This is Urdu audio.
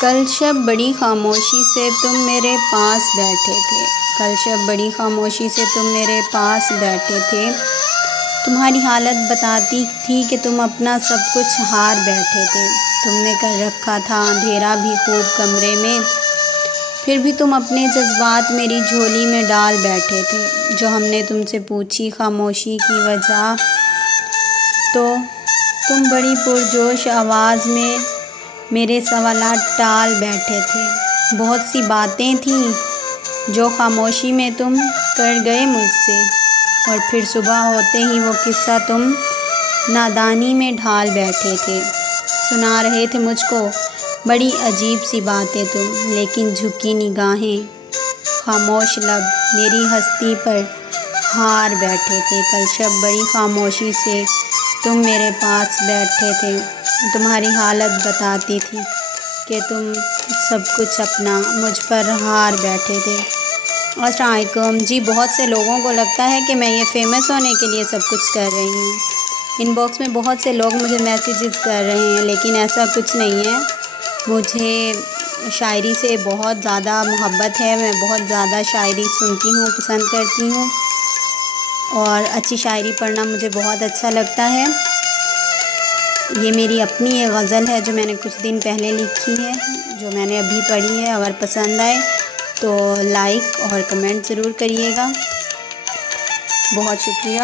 کل شب بڑی خاموشی سے تم میرے پاس بیٹھے تھے، کل شب بڑی خاموشی سے تم میرے پاس بیٹھے تھے۔ تمہاری حالت بتاتی تھی کہ تم اپنا سب کچھ ہار بیٹھے تھے۔ تم نے کر رکھا تھا اندھیرا بھی خوب کمرے میں، پھر بھی تم اپنے جذبات میری جھولی میں ڈال بیٹھے تھے۔ جو ہم نے تم سے پوچھی خاموشی کی وجہ، تو تم بڑی پرجوش آواز میں میرے سوالات ٹال بیٹھے تھے۔ بہت سی باتیں تھیں جو خاموشی میں تم کر گئے مجھ سے، اور پھر صبح ہوتے ہی وہ قصہ تم نادانی میں ڈھال بیٹھے تھے۔ سنا رہے تھے مجھ کو بڑی عجیب سی باتیں تم، لیکن جھکی نگاہیں، خاموش لب میری ہستی پر ہار بیٹھے تھے۔ کل شب بڑی خاموشی سے تم میرے پاس بیٹھے تھے۔ تمہاری حالت بتاتی تھی کہ تم سب کچھ اپنا مجھ پر ہار بیٹھے تھے۔ السلام علیکم جی، بہت سے لوگوں کو لگتا ہے کہ میں یہ فیمس ہونے کے لیے سب کچھ کر رہی ہوں۔ ان باکس میں بہت سے لوگ مجھے میسیجز کر رہے ہیں، لیکن ایسا کچھ نہیں ہے۔ مجھے شاعری سے بہت زیادہ محبت ہے، میں بہت زیادہ شاعری سنتی ہوں، پسند کرتی ہوں، اور اچھی شاعری پڑھنا مجھے بہت اچھا لگتا ہے۔ یہ میری اپنی ایک غزل ہے جو میں نے کچھ دن پہلے لکھی ہے، جو میں نے ابھی پڑھی ہے۔ اگر پسند آئے تو لائک اور کمنٹ ضرور کریے گا۔ بہت شکریہ۔